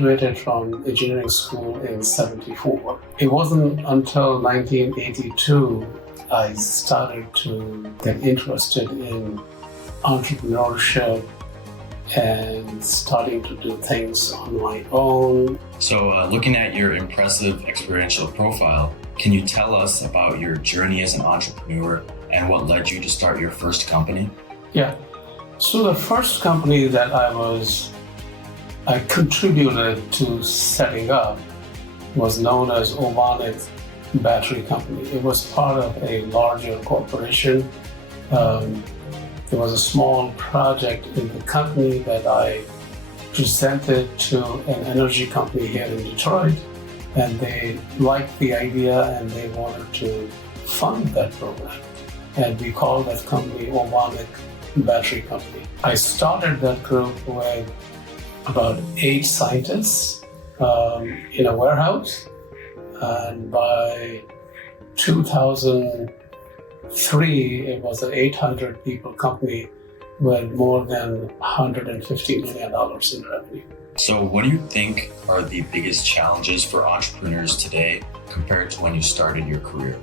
graduated from engineering school in '74. It wasn't until 1982 I started to get interested in entrepreneurship and starting to do things on my own. So looking at your impressive experiential profile, can you tell us about your journey as an entrepreneur and what led you to start your first company? Yeah. So the first company that I contributed to setting up was known as Ovonic Battery Company. It was part of a larger corporation. There was a small project in the company that I presented to an energy company here in Detroit, and they liked the idea and they wanted to fund that program. And we called that company Ovonic Battery Company. I started that group with about 8 scientists in a warehouse, and by 2003, it was an 800 people company with more than $150 million in revenue. So what do you think are the biggest challenges for entrepreneurs today compared to when you started your career?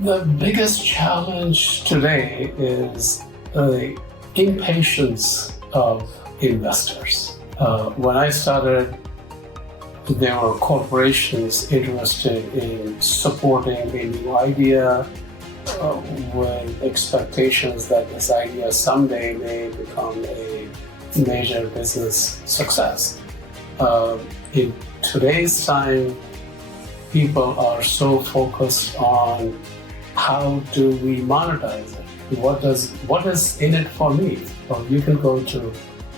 The biggest challenge today is the impatience of investors. When I started, there were corporations interested in supporting a new idea with expectations that this idea someday may become a major business success. In today's time, people are so focused on how do we monetize it? What is in it for me? Well, you can go to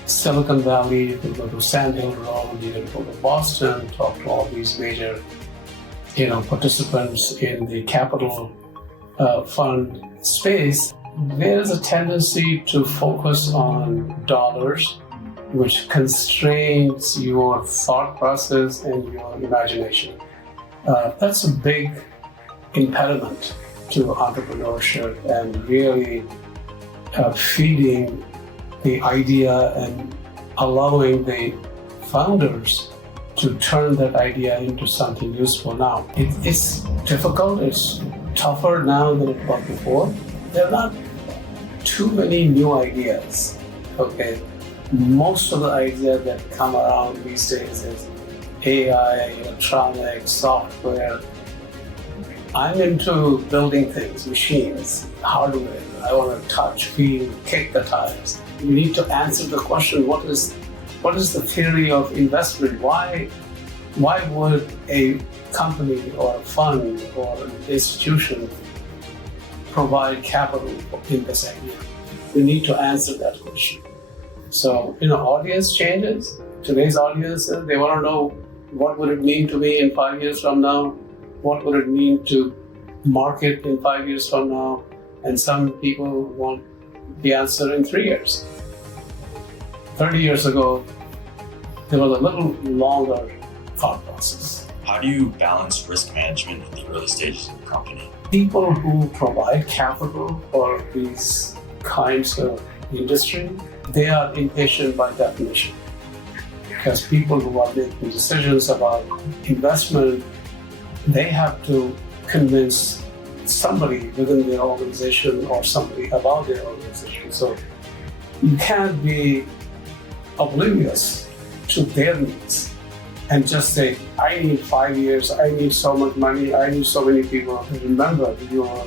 Silicon Valley, you can go to Sand Hill Road, you can go to Boston, talk to all these major, participants in the capital fund space. There's a tendency to focus on dollars, which constrains your thought process and your imagination. That's a big impediment to entrepreneurship and really feeding the idea and allowing the founders to turn that idea into something useful now. It's difficult, it's tougher now than it was before. There are not too many new ideas, okay? Most of the ideas that come around these days is AI, electronics, software. I'm into building things, machines, hardware. I want to touch, feel, kick the tires. You need to answer the question, what is the theory of investment? Why would a company or a fund or an institution provide capital in this idea? You need to answer that question. So, audience changes. Today's audience, they want to know what would it mean to me in 5 years from now? What would it mean to market in 5 years from now? And some people want the answer in 3 years. 30 years ago, there was a little longer thought process. How do you balance risk management in the early stages of the company? People who provide capital for these kinds of industry, they are impatient by definition. Because people who are making decisions about investment, they have to convince somebody within their organization or somebody about their organization. So you can't be oblivious to their needs and just say, I need 5 years, I need so much money, I need so many people. Remember, your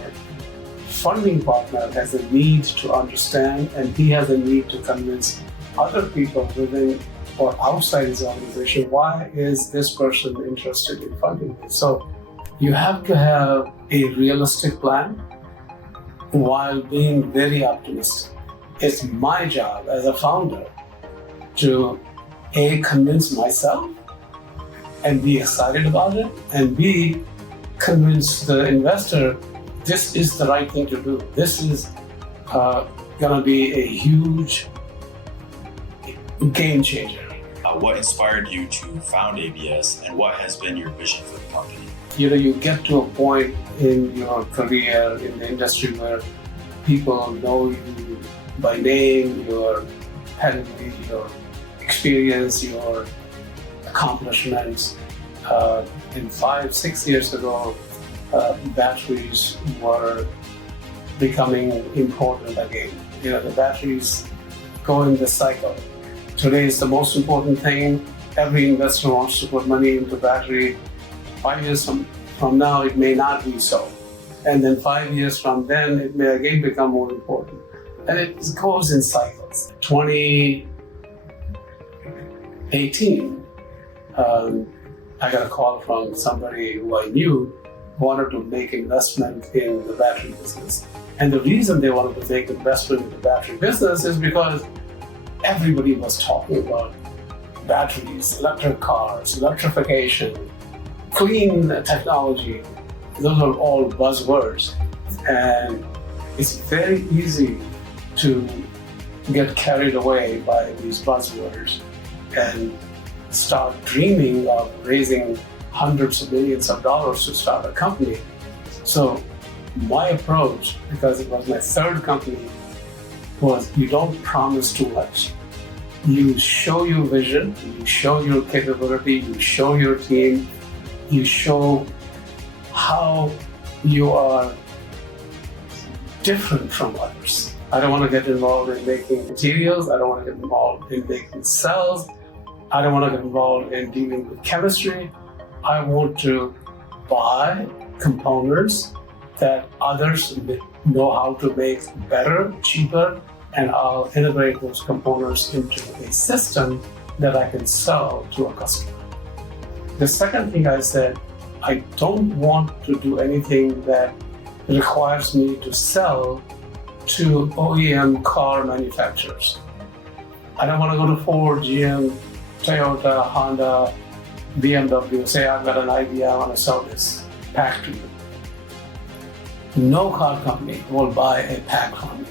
funding partner has a need to understand, and he has a need to convince other people within or outside his organization, why is this person interested in funding this? So you have to have a realistic plan while being very optimistic. It's my job as a founder to A, convince myself and be excited about it, and B, convince the investor this is the right thing to do. This is going to be a huge game changer. What inspired you to found ABS, and what has been your vision for the company? You get to a point in your career in the industry where people know you by name, your pedigree, your experience, your accomplishments. In 5-6 years ago, batteries were becoming important again. The batteries go in this cycle. Today is the most important thing. Every investor wants to put money into battery. 5 years from now, it may not be so. And then 5 years from then, it may again become more important. And it goes in cycles. 2018, I got a call from somebody who I knew wanted to make investment in the battery business. And the reason they wanted to make investment in the battery business is because everybody was talking about batteries, electric cars, electrification, clean technology. Those are all buzzwords. And it's very easy to get carried away by these buzzwords and start dreaming of raising hundreds of millions of dollars to start a company. So my approach, because it was my third company, was you don't promise too much. You show your vision, you show your capability, you show your team, you show how you are different from others. I don't want to get involved in making materials. I don't want to get involved in making cells. I don't want to get involved in dealing with chemistry. I want to buy components that others know how to make better, cheaper, and I'll integrate those components into a system that I can sell to a customer. The second thing I said, I don't want to do anything that requires me to sell to OEM car manufacturers. I don't want to go to Ford, GM, Toyota, Honda, BMW, say I've got an idea, I want to sell this pack to you. No car company will buy a pack from me.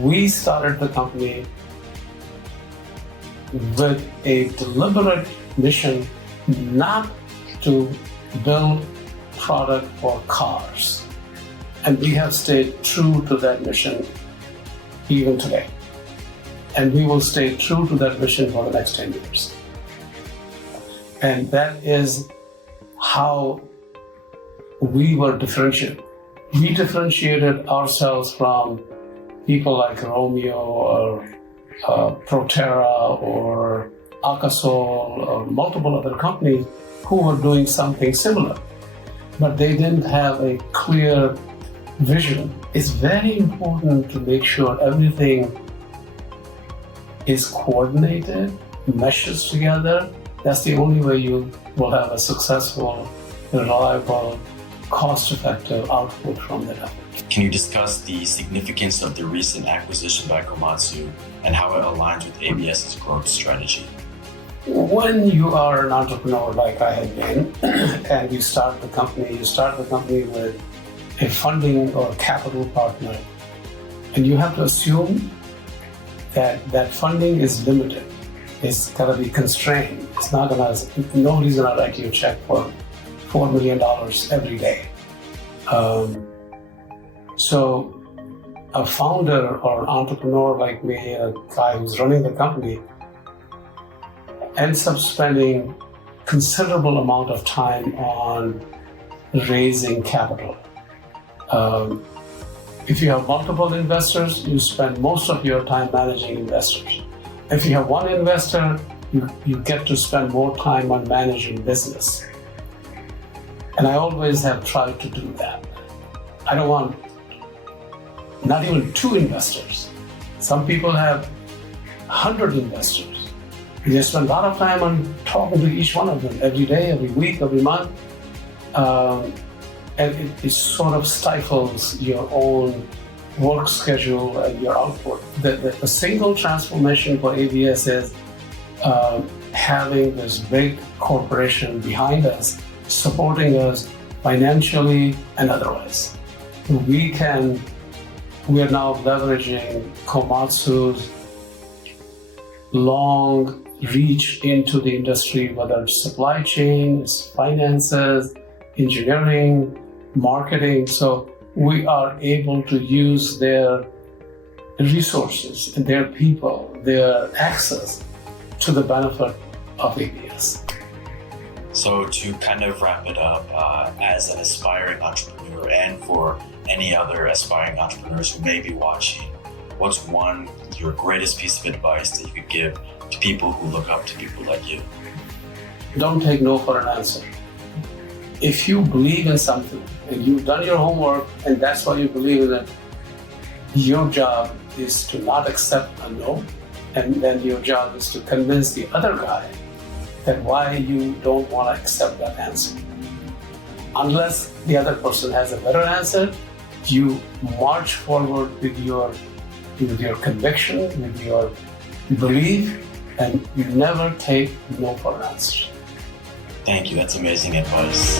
We started the company with a deliberate mission not to build product for cars. And we have stayed true to that mission even today. And we will stay true to that mission for the next 10 years. And that is how we were differentiated. We differentiated ourselves from people like Romeo or Proterra or Akasol or multiple other companies who were doing something similar, but they didn't have a clear vision. It's very important to make sure everything is coordinated, meshes together. That's the only way you will have a successful, reliable, cost-effective output from that effort. Can you discuss the significance of the recent acquisition by Komatsu and how it aligns with ABS's growth strategy? When you are an entrepreneur like I have been, and you start the company with a funding or capital partner, and you have to assume that that funding is limited. It's got to be constrained. It's not gonna, nobody's gonna write you a check for $4 million every day. So a founder or an entrepreneur like me, a guy who's running the company, ends up spending considerable amount of time on raising capital. If you have multiple investors, you spend most of your time managing investors. If you have one investor, you get to spend more time on managing business. And I always have tried to do that. I don't want not even 2 investors. Some people have 100 investors. They spend a lot of time on talking to each one of them every day, every week, every month. And it sort of stifles your own work schedule and your output. The single transformation for ABS is having this big corporation behind us, supporting us financially and otherwise. We are now leveraging Komatsu's long reach into the industry, whether it's supply chain, it's finances, engineering, marketing. So we are able to use their resources and their people, their access to the benefit of ABS. So to kind of wrap it up, as an aspiring entrepreneur and for any other aspiring entrepreneurs who may be watching, what's your greatest piece of advice that you could give to people who look up to people like you? Don't take no for an answer. If you believe in something and you've done your homework and that's why you believe in it, your job is to not accept a no, and then your job is to convince the other guy that why you don't want to accept that answer. Unless the other person has a better answer, you march forward with your conviction, with your belief, and you never take no for an answer. Thank you. That's amazing advice.